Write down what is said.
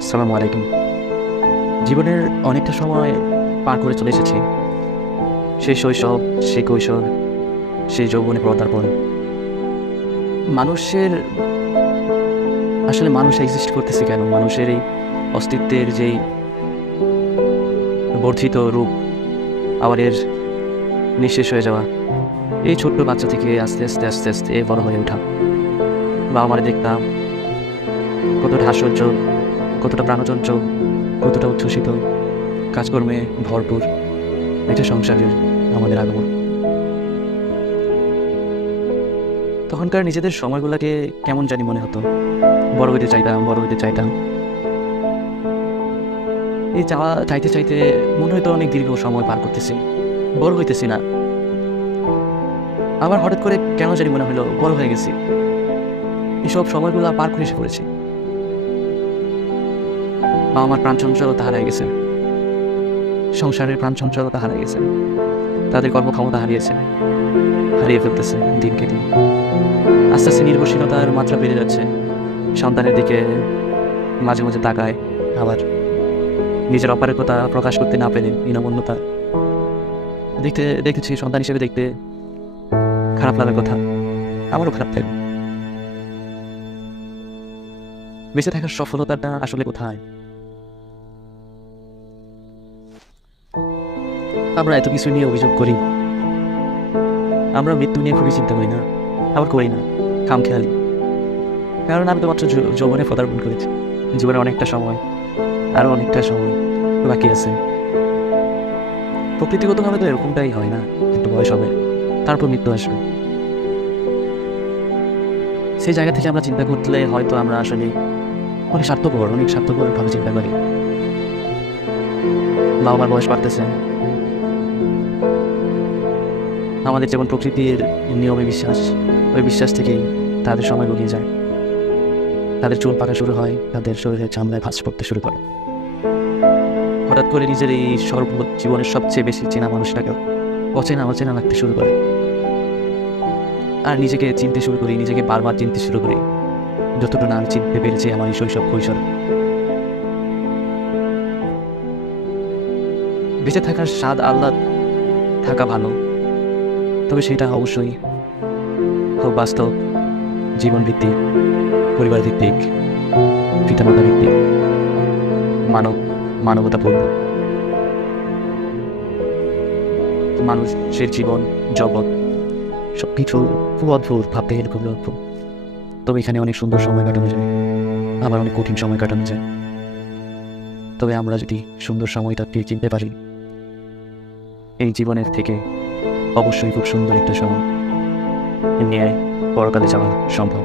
আসসালামু আলাইকুম। জীবনের অনেকটা সময় পার করে চলে এসেছি। সেই শৈশব, সেই কৈশোর, সেই যৌবনে পদার্পণ। মানুষের আসলে মানুষ এক্সিস্ট করতেছে কেন? মানুষের এই অস্তিত্বের যেই বর্ধিত রূপ, আবার এর নিঃশেষ হয়ে যাওয়া। এই ছোট্ট বাচ্চা থেকে আস্তে আস্তে আস্তে আস্তে বড় হয়ে ওঠা। বাবা মারে দেখতাম কতটা হাস্যোজ্জ্বল, কতটা প্রাণচঞ্চল, কতটা উচ্ছ্বসিত, কাজকর্মে ভরপুর একটা সংসারের আমাদের আগমন। তখনকার নিজেদের সময়গুলোকে কেমন জানি মনে হতো। বড় হইতে চাইতাম, বড় হইতে চাইতাম। এই চাইতে চাইতে মনে হয়তো অনেক দীর্ঘ সময় পার করতেছি, বড় হইতেছি না। আবার হঠাৎ করে কেন জানি মনে হলো বড় হয়ে গেছি। এসব সময়গুলো পার করে এসে পড়েছি। বাবা আমার প্রাণ চঞ্চলতা হারিয়ে গেছে, সংসারের প্রাণ চঞ্চলতা হারিয়ে গেছে, তাদের কর্মক্ষমতা হারিয়ে ফেলতেছে দিনকে দিন। আস্তে আস্তে নির্ভরশীলতার মাত্রা বেড়ে যাচ্ছে। সন্তানের দিকে মাঝে মাঝে তাকায়, আবার নিজের অপারগতা প্রকাশ করতে না পেরে হীনমন্যতা দেখেছি। সন্তান হিসেবে দেখতে খারাপ লাগার কথা, আমারও খারাপ লাগে। বেঁচে থাকার সফলতাটা আসলে কোথায়? আমরা এত কিছু নিয়ে অভিযোগ করি, আমরা মৃত্যু নিয়ে খুবই চিন্তা করি না, আবার করি না খামখেয়ালি। কারণ আমি তো মাত্র যৌবনে পদার্পণ করেছি। জীবনে অনেকটা সময়, আরও অনেকটা সময় বাকি আছে। প্রকৃতিগতভাবে তো এরকমটাই হয় না, একটু বয়স হবে তারপর মৃত্যু আসবে। সেই জায়গা থেকে আমরা চিন্তা করলে হয়তো আমরা আসলে অনেক স্বার্থপরভাবে চিন্তা করি। বাবা মার বয়স বাড়তেছে, আমাদের যেমন প্রকৃতির নিয়মে বিশ্বাস, ওই বিশ্বাস থেকেই তাদের সময় গড়িয়ে যায়। তাদের চুল পাকা শুরু হয়, তাদের শরীরের চামড়ায় ভাঁজ পড়তে শুরু করে। হঠাৎ করে নিজের এই জীবনের সবচেয়ে বেশি চেনা মানুষটাকে অচেনা লাগতে শুরু করে। আর নিজেকে চিনতে শুরু করি, নিজেকে বারবার চিনতে শুরু করি, যতটা না আমি চিনতে পেরেছি আমার এই শৈশব কৈশোরে। বেঁচে থাকার স্বাদ আহ্লাদ থাকা ভালো, তবে সেটা অবশ্যই খুব বাস্তব, জীবন ভিত্তিক, পরিবার ভিত্তিক, পিতামাতা ভিত্তিক, মানবতাপূর্ণ। মানুষের জীবন জগৎ সবকিছু খুব অদ্ভুত, ভাবতে গেলে খুব অদ্ভুত। তবে এখানে অনেক সুন্দর সময় কাটানো যায়, আবার অনেক কঠিন সময় কাটানো যায়। তবে আমরা যদি সুন্দর সময়টাকে চিনতে পারি, এই জীবনের থেকে অবশ্যই খুব সুন্দর একটা সময় নিয়ে পরকালে যাওয়া সম্ভব।